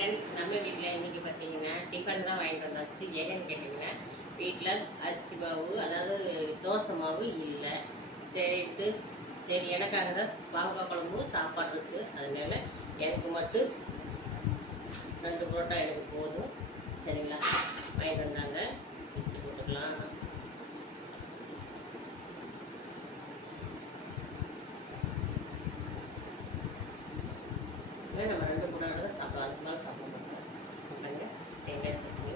Friends, நம்ம வீட்டில் இன்றைக்கி பார்த்தீங்கன்னா டிஃபன் தான் வாங்கிட்டு வந்தாச்சு. என்னன்னு கேட்டிங்கன்னா, வீட்டில் அரிசி மாவு, அதாவது தோசை மாவு இல்லை. சரி எனக்காக தான் மாங்காய் குழம்பு சாப்பாடு இருக்குது. அதனால எனக்கு மட்டும் 2 புரோட்டா எனக்கு போதும். சரிங்களா, வாங்கிட்டு வந்தாங்க, வச்சு போட்டுக்கலாம். நம்ம 2 புரோட்டா தான் சாப்பிடுவோம், அதுக்கு மேலே சாப்பிட மாட்டோம். தேங்காய் சட்னி,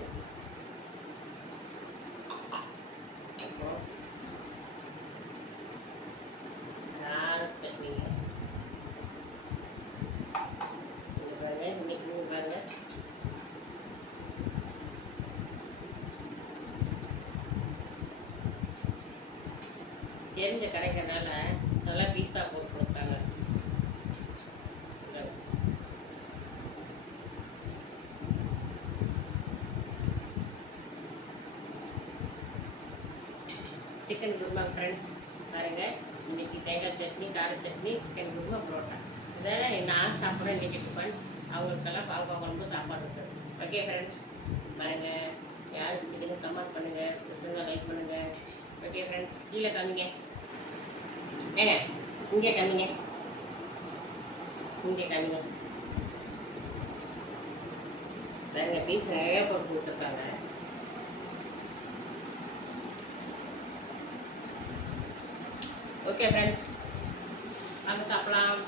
அப்புறம் கார சட்னிங்க. இது பாருங்க, இன்னைக்கு பாருங்க தெரிஞ்ச கடைக்கிறனால நல்லா பீஸா போட்டு கொடுத்தாங்க. சிக்கன் குருமா ஃப்ரெண்ட்ஸ் பாருங்கள். இன்றைக்கி தேங்காய் சட்னி, கார சட்னி, சிக்கன் குருமா, பரோட்டா. இதால் நான் சாப்பிட்றேன் இன்றைக்கி டிஃபன். அவங்களுக்கெல்லாம் பாவக்காய் குழம்பு சாப்பாடு இருக்குது. ஓகே ஃப்ரெண்ட்ஸ், பாருங்கள். யார் பிடிக்குதுன்னு கமெண்ட் பண்ணுங்கள், பிடிச்சிருந்தா லைக் பண்ணுங்கள். ஓகே ஃப்ரெண்ட்ஸ், கீழே காமிங்க. ஏங்க இங்கே காமிங்க, இங்கே காமிங்க. பாருங்கள், பீஸ் நிறையா போட்டு கொடுத்துருக்காங்க. ஓகே ஃப்ரெண்ட்ஸ், வாங்க சாப்பிடலாம்.